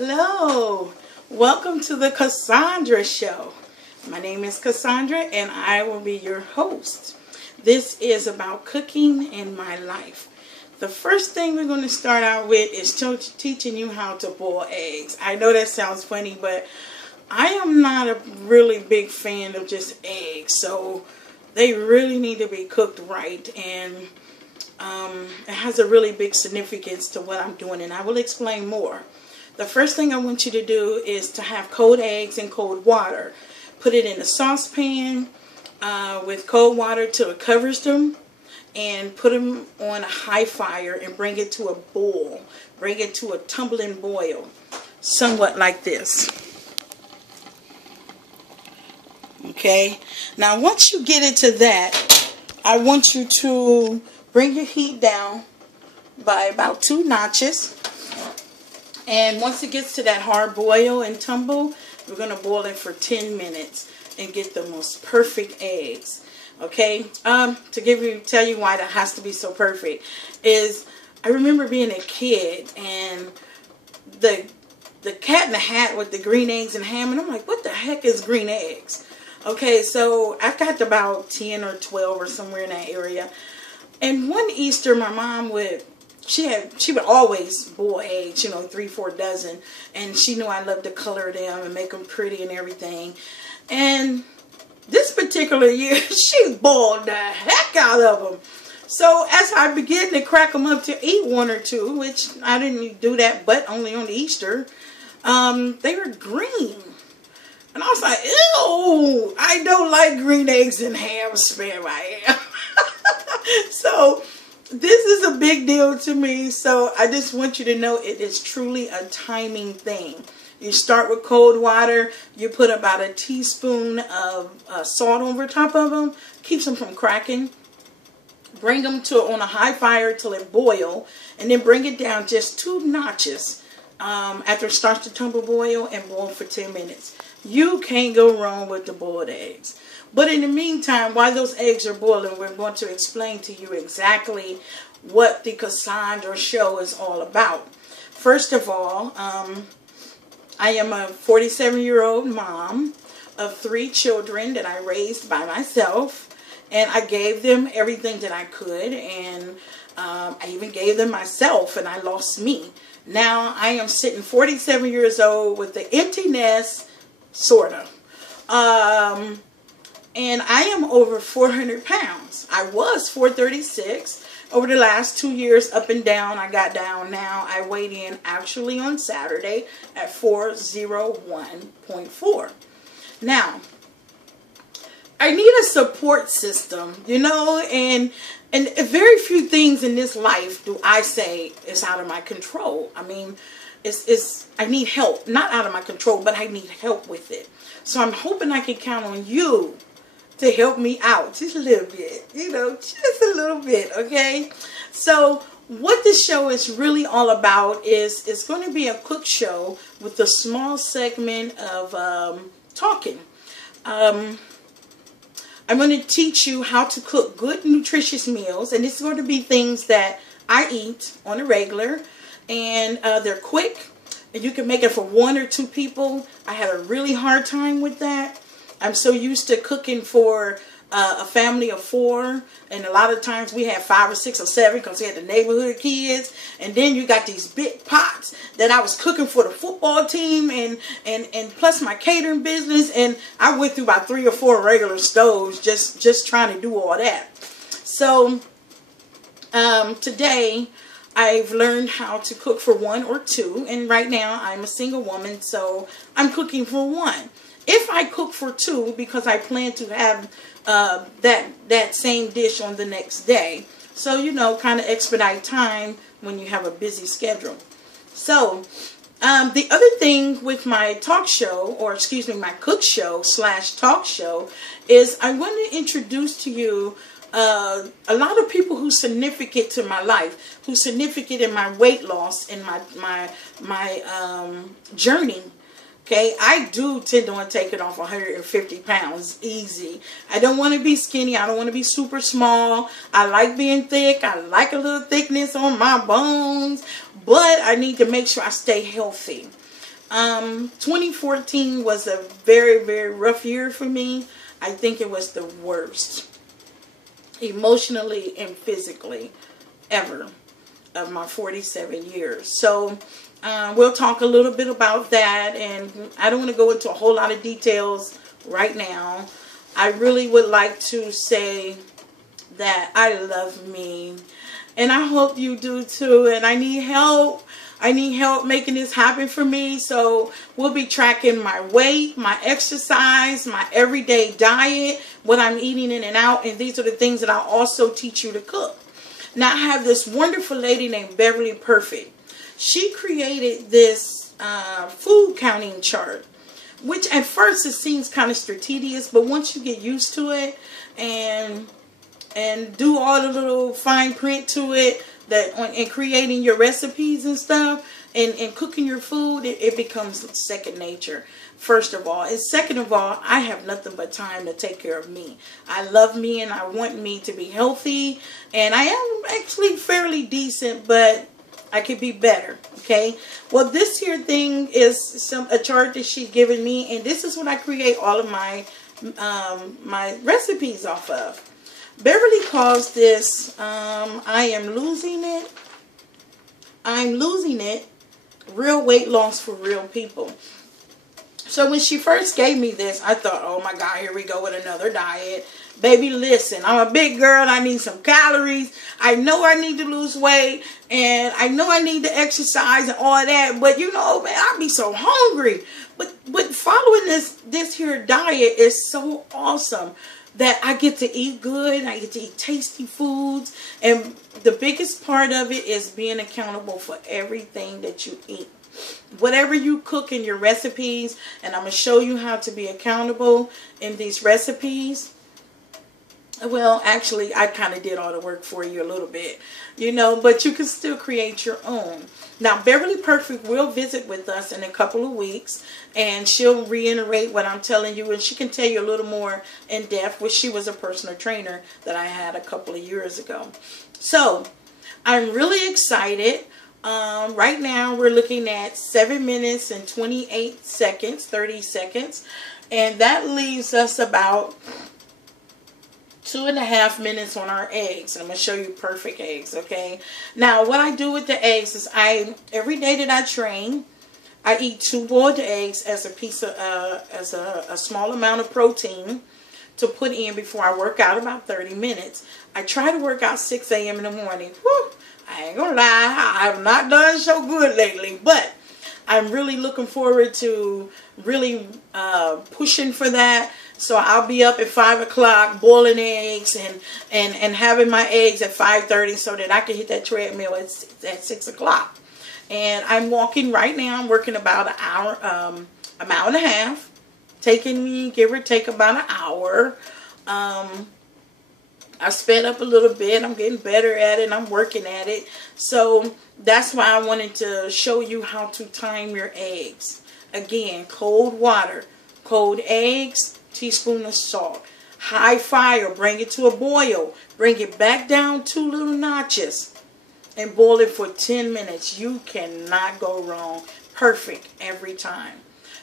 Hello, welcome to the CassAAndra Show. My name is Cassandra and I will be your host. This is about cooking in my life. The first thing we're going to start out with is teaching you how to boil eggs. I know that sounds funny, but I am not a really big fan of just eggs, so they really need to be cooked right, and it has a really big significance to what I'm doing, and I will explain more. The first thing I want you to do is to have cold eggs in cold water. Put it in a saucepan with cold water till it covers them, and put them on a high fire and bring it to a boil. Bring it to a tumbling boil, somewhat like this. Okay, now once you get into that, I want you to bring your heat down by about 2 notches. And once it gets to that hard boil and tumble, we're going to boil it for 10 minutes and get the most perfect eggs. Okay, to tell you why that has to be so perfect is I remember being a kid and the Cat in the Hat with the green eggs and ham, and I'm like, what the heck is green eggs? Okay, so I got about 10 or 12 or somewhere in that area. And one Easter, my mom she would always boil eggs, 3-4 dozen, and she knew I loved to color them and make them pretty and everything. And this particular year, she boiled the heck out of them. So as I began to crack them up to eat 1 or 2, which I didn't do that, but only on Easter, they were green. And I was like, ew, I don't like green eggs and ham, spam I am. So this is a big deal to me, so I just want you to know it is truly a timing thing. You start with cold water, you put about a teaspoon of salt over top of them, keeps them from cracking. Bring them on a high fire till it boil, and then bring it down just 2 notches after it starts to tumble boil, and boil for 10 minutes. You can't go wrong with the boiled eggs. But in the meantime, while those eggs are boiling, we're going to explain to you exactly what the CassAAndra Show is all about. First of all, I am a 47-year-old mom of 3 children that I raised by myself, and I gave them everything that I could, and I even gave them myself, and I lost me. Now I am sitting 47 years old with the empty nest, sort of. And I am over 400 pounds. I was 436. Over the last 2 years, up and down, I got down. Now I weighed in actually on Saturday at 401.4. Now, I need a support system, and very few things in this life do I say is out of my control. I mean, I need help. Not out of my control, but I need help with it. So I'm hoping I can count on you to help me out just a little bit, just a little bit, okay? So what this show is really all about is it's going to be a cook show with a small segment of talking. I'm going to teach you how to cook good, nutritious meals, and it's going to be things that I eat on a regular, and they're quick, and you can make it for 1 or 2 people. I had a really hard time with that. I'm so used to cooking for a family of 4, and a lot of times we had 5 or 6 or 7 because we had the neighborhood kids, and then you got these big pots that I was cooking for the football team and plus my catering business, and I went through about 3 or 4 regular stoves just trying to do all that. So today I've learned how to cook for 1 or 2, and right now I'm a single woman, so I'm cooking for 1. If I cook for 2, because I plan to have that same dish on the next day. So, kind of expedite time when you have a busy schedule. So, the other thing with my talk show, or excuse me, my cook show / talk show, is I want to introduce to you a lot of people who's significant to my life, who's significant in my weight loss and my journey. Okay, I do tend to want to take it off 150 pounds easy. I don't want to be skinny. I don't want to be super small. I like being thick. I like a little thickness on my bones. But I need to make sure I stay healthy. 2014 was a very, very rough year for me. I think it was the worst, emotionally and physically, ever, of my 47 years. So we'll talk a little bit about that, and I don't want to go into a whole lot of details right now. I really would like to say that I love me, and I hope you do too, and I need help. I need help making this happen for me. So we'll be tracking my weight, my exercise, my everyday diet, what I'm eating in and out. And these are the things that I'll also teach you to cook. Now, I have this wonderful lady named Beverly Perfect. She created this food counting chart, which at first it seems kind of tedious, but once you get used to it and do all the little fine print to it, and creating your recipes and stuff, and cooking your food, it becomes second nature, first of all. And second of all, I have nothing but time to take care of me. I love me, and I want me to be healthy, and I am actually fairly decent, but I could be better, okay? Well, this here thing is a chart that she's given me, and this is what I create all of my my recipes off of. Beverly calls this, I'm losing it, real weight loss for real people. So when she first gave me this, I thought, oh my God, here we go with another diet. Baby, listen, I'm a big girl. I need some calories. I know I need to lose weight, and I know I need to exercise and all that. But you know, man, I be so hungry. But following this here diet is so awesome, that I get to eat good, I get to eat tasty foods, and the biggest part of it is being accountable for everything that you eat. Whatever you cook in your recipes, and I'm going to show you how to be accountable in these recipes. Well, actually, I kind of did all the work for you a little bit, you know, but you can still create your own. Now, Beverly Perfect will visit with us in a couple of weeks, and she'll reiterate what I'm telling you, and she can tell you a little more in depth, which she was a personal trainer that I had a couple of years ago. So, I'm really excited. Right now, we're looking at 7 minutes and 28 seconds, 30 seconds, and that leaves us about 2.5 minutes on our eggs. I'm going to show you perfect eggs, okay? Now, what I do with the eggs is every day that I train, I eat 2 boiled eggs as a piece of, as a small amount of protein to put in before I work out about 30 minutes. I try to work out 6 a.m. in the morning. Whew, I ain't going to lie, I have not done so good lately, but I'm really looking forward to really pushing for that. So I'll be up at 5 o'clock boiling eggs and having my eggs at 5:30 so that I can hit that treadmill at 6 o'clock. And I'm walking right now. I'm working about an hour and a half. Taking me, give or take, about an hour. I sped up a little bit. I'm getting better at it, and I'm working at it. So that's why I wanted to show you how to time your eggs. Again, cold water, cold eggs, teaspoon of salt. High fire, bring it to a boil. Bring it back down 2 little notches and boil it for 10 minutes. You cannot go wrong. Perfect every time.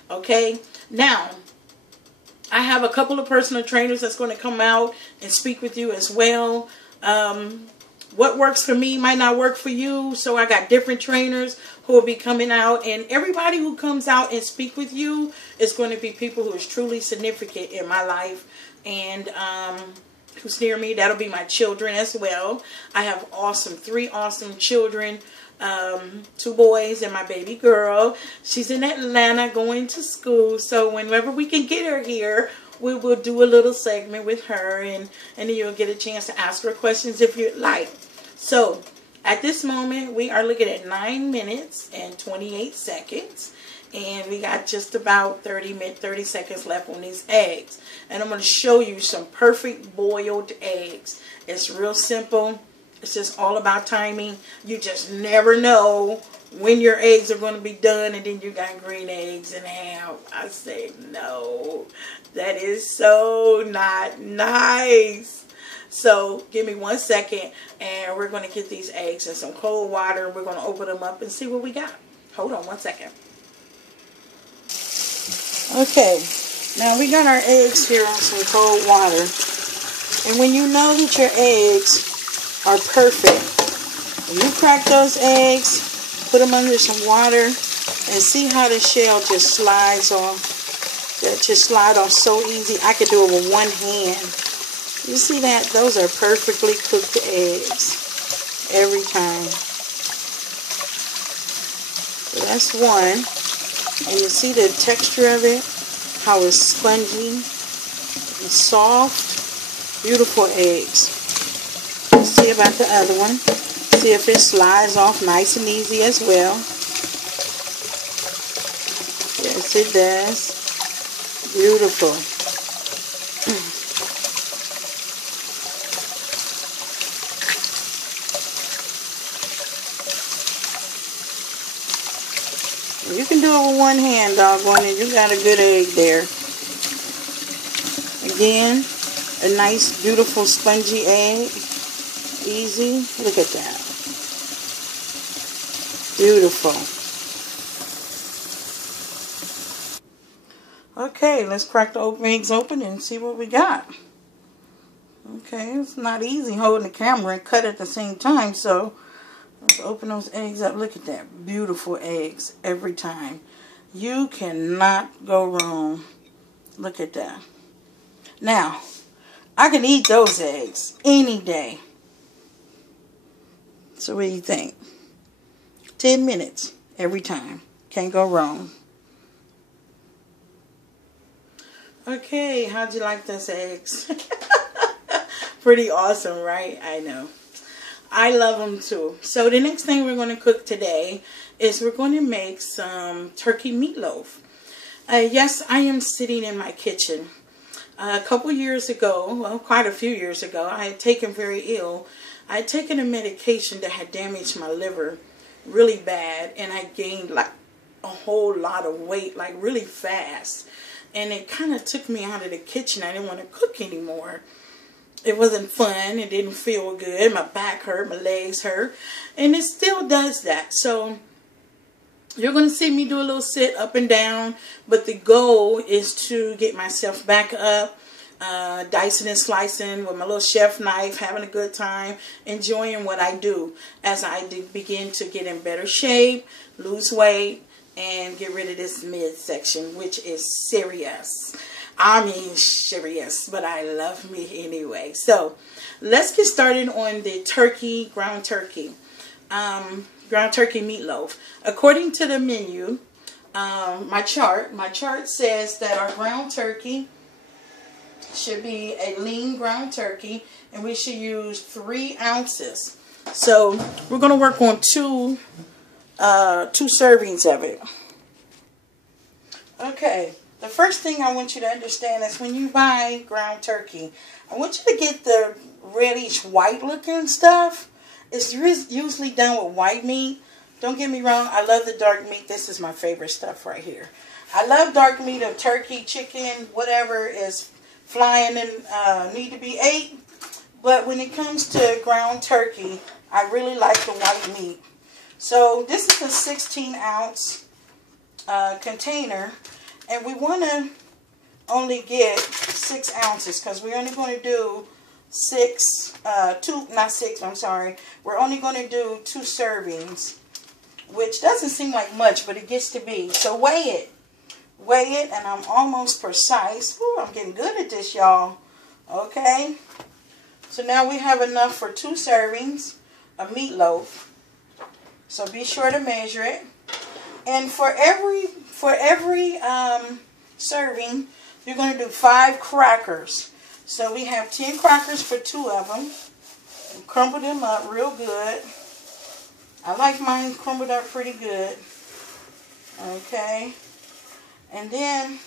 Okay? Now, I have a couple of personal trainers that's going to come out and speak with you as well. What works for me might not work for you. So I got different trainers who will be coming out. And everybody who comes out and speak with you is going to be people who is truly significant in my life. And who's near me. That'll be my children as well. I have 3 awesome children. 2 boys and my baby girl. She's in Atlanta going to school. So whenever we can get her here, we will do a little segment with her, and then you'll get a chance to ask her questions if you'd like. So at this moment, we are looking at 9 minutes and 28 seconds. And we got just about 30 seconds left on these eggs. And I'm going to show you some perfect boiled eggs. It's real simple. It's just all about timing. You just never know when your eggs are going to be done, and then you got green eggs and ham. I say no. That is so not nice. So give me 1 second, and we're going to get these eggs in some cold water. We're going to open them up and see what we got. Hold on 1 second. Okay, now we got our eggs here on some cold water. And when you know that your eggs are perfect, when you crack those eggs, put them under some water, and see how the shell just slides off. That just slide off so easy. I could do it with one hand. You see that? Those are perfectly cooked eggs every time. So that's one. And you see the texture of it, how it's spongy and soft. Beautiful eggs. Let's see about the other one. See if it slides off nice and easy as well. Yes, it does. Beautiful. You can do it with one hand, doggone it. You got a good egg there. Again, a nice, beautiful, spongy egg. Easy. Look at that. Beautiful. Okay, let's crack the eggs open and see what we got. Okay, it's not easy holding the camera and cut at the same time, so let's open those eggs up. Look at that. Beautiful eggs every time. You cannot go wrong. Look at that. Now, I can eat those eggs any day. So what do you think? 10 minutes every time. Can't go wrong. Okay, how'd you like those eggs? Pretty awesome, right? I know. I love them too. So the next thing we're going to cook today is we're going to make some turkey meatloaf. Yes, I am sitting in my kitchen. A couple years ago, well, quite a few years ago, I had taken very ill. I had taken a medication that had damaged my liver really bad, and I gained like a whole lot of weight, like really fast. And it kind of took me out of the kitchen. I didn't want to cook anymore. It wasn't fun. It didn't feel good. My back hurt. My legs hurt. And it still does that. So you're going to see me do a little sit up and down. But the goal is to get myself back up. Dicing and slicing with my little chef knife. Having a good time. Enjoying what I do. As I begin to get in better shape. Lose weight. And get rid of this midsection, which is serious. I mean serious, but I love me anyway. So let's get started on the turkey, ground turkey meatloaf. According to the menu, my chart says that our ground turkey should be a lean ground turkey, and we should use 3 ounces. So we're going to work on two servings of it. Okay, the first thing I want you to understand is when you buy ground turkey, I want you to get the reddish white looking stuff. It's usually done with white meat. Don't get me wrong, I love the dark meat. This is my favorite stuff right here. I love dark meat of turkey, chicken, whatever is flying and need to be ate. But when it comes to ground turkey, I really like the white meat. So this is a 16 ounce container, and we want to only get 6 ounces because we're only going to do we're only going to do 2 servings, which doesn't seem like much, but it gets to be. So weigh it, and I'm almost precise. Ooh, I'm getting good at this, y'all. Okay, so now we have enough for 2 servings of meatloaf. So be sure to measure it. And for every serving, you're going to do 5 crackers. So we have 10 crackers for 2 of them. And crumble them up real good. I like mine crumbled up pretty good. Okay. And then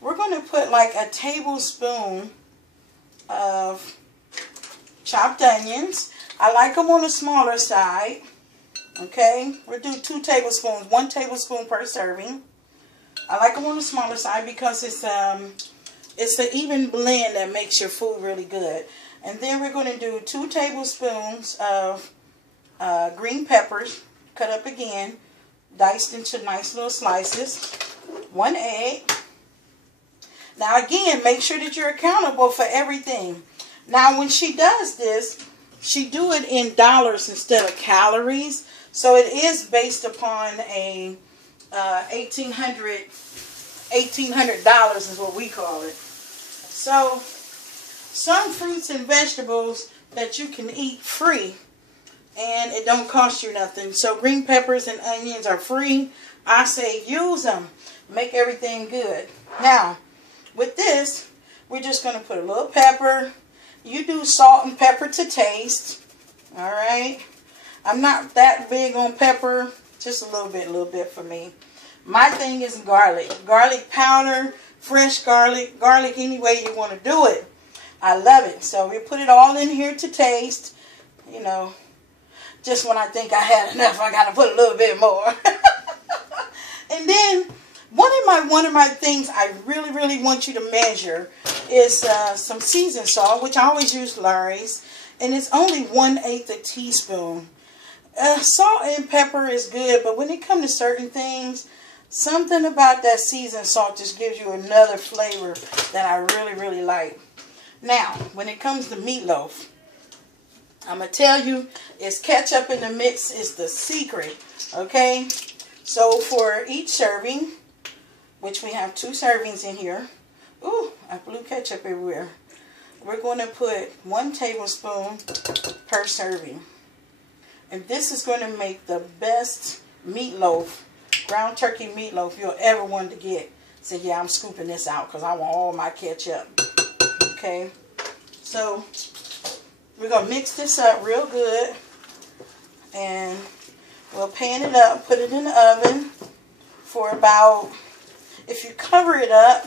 we're going to put like a tablespoon of chopped onions. I like them on the smaller side. Okay, we'll do 2 tablespoons, 1 tablespoon per serving. I like them on the smaller side because it's the even blend that makes your food really good. And then we're going to do 2 tablespoons of green peppers, cut up again, diced into nice little slices. 1 egg. Now again, make sure that you're accountable for everything. Now when she does this, she do it in dollars instead of calories. So it is based upon a $1,800 is what we call it. So some fruits and vegetables that you can eat free and it don't cost you nothing. So green peppers and onions are free. I say use them. Make everything good. Now with this, we're just going to put a little pepper. You do salt and pepper to taste. Alright. I'm not that big on pepper. Just a little bit for me. My thing is garlic. Garlic powder, fresh garlic. Garlic any way you want to do it. I love it. So we put it all in here to taste. You know, just when I think I had enough, I got to put a little bit more. And then one of my things I really want you to measure is some seasoned salt, which I always use Lurie's, and it's only 1/8 a teaspoon. Salt and pepper is good, but when it comes to certain things, something about that seasoned salt just gives you another flavor that I really like. Now, when it comes to meatloaf, I'm going to tell you, it's ketchup in the mix is the secret, okay? So for each serving, which we have 2 servings in here. Ooh, I blew ketchup everywhere. We're going to put 1 tablespoon per serving. And this is going to make the best meatloaf, ground turkey meatloaf you'll ever want to get. So yeah, I'm scooping this out because I want all my ketchup. Okay. So we're going to mix this up real good. And we'll pan it up, put it in the oven for about, if you cover it up,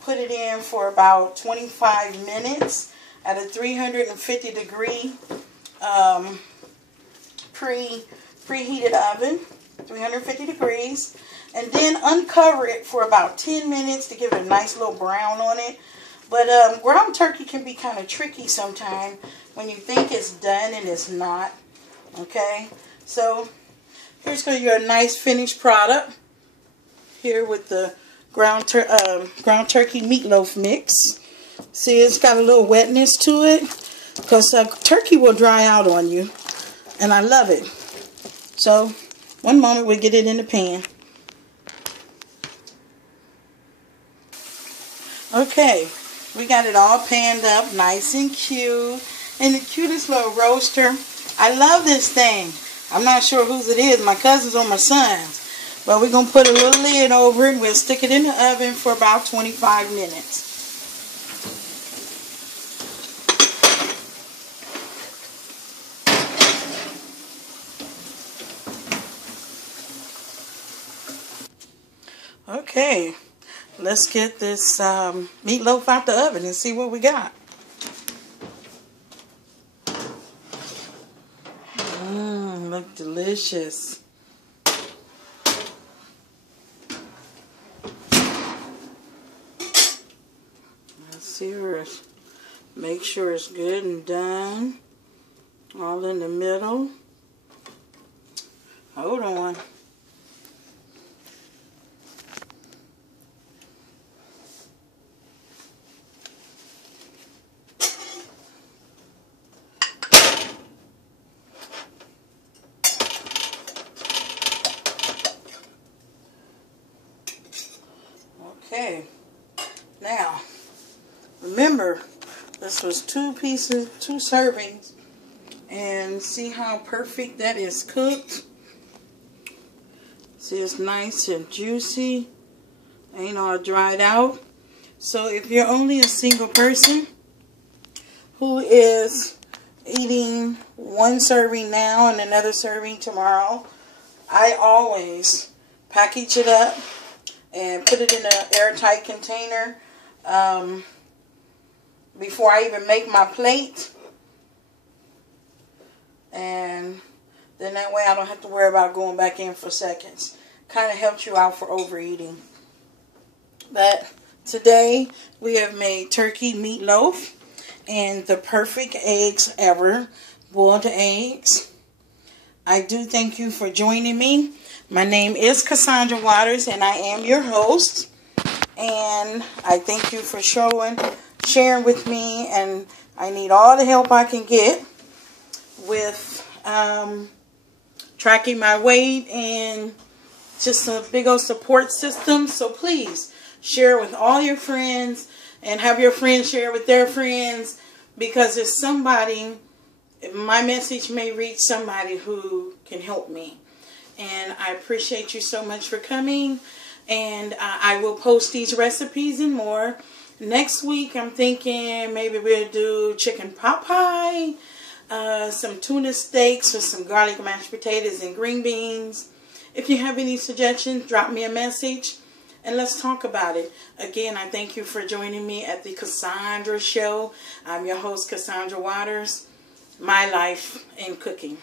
put it in for about 25 minutes at a 350 degree preheated oven, 350 degrees, and then uncover it for about 10 minutes to give it a nice little brown on it. But ground turkey can be kind of tricky sometimes when you think it's done and it's not. Okay, so here's going to your nice finished product here with the ground turkey meatloaf mix. See, it's got a little wetness to it because turkey will dry out on you, and I love it. So one moment, we'll get it in the pan. Okay, we got it all panned up nice and cute, and the cutest little roaster. I love this thing. I'm not sure whose it is, my cousin's or my son's. But we're going to put a little lid over it. We'll stick it in the oven for about 25 minutes. Okay, let's get this meatloaf out the oven and see what we got. Look delicious. Make sure it's good and done. All in the middle. Hold on. Okay. Now, remember, this was 2 pieces, 2 servings, and see how perfect that is cooked. See, it's nice and juicy, ain't all dried out. So if you're only a single person who is eating 1 serving now and another serving tomorrow, I always package it up and put it in an airtight container before I even make my plate, and then that way I don't have to worry about going back in for seconds. Kind of helps you out for overeating. But today we have made turkey meatloaf and the perfect eggs ever, boiled eggs. I do thank you for joining me. My name is CassAAndra Waters and I am your host. And I thank you for sharing with me. And I need all the help I can get with tracking my weight and just a big old support system. So please share with all your friends and have your friends share with their friends, because if my message may reach somebody who can help me. And I appreciate you so much for coming. And I will post these recipes and more. Next week, I'm thinking maybe we'll do chicken pot pie, some tuna steaks with some garlic mashed potatoes and green beans. If you have any suggestions, drop me a message and let's talk about it. Again, I thank you for joining me at the CassAAndra Show. I'm your host, Cassandra Waters. My life in cooking.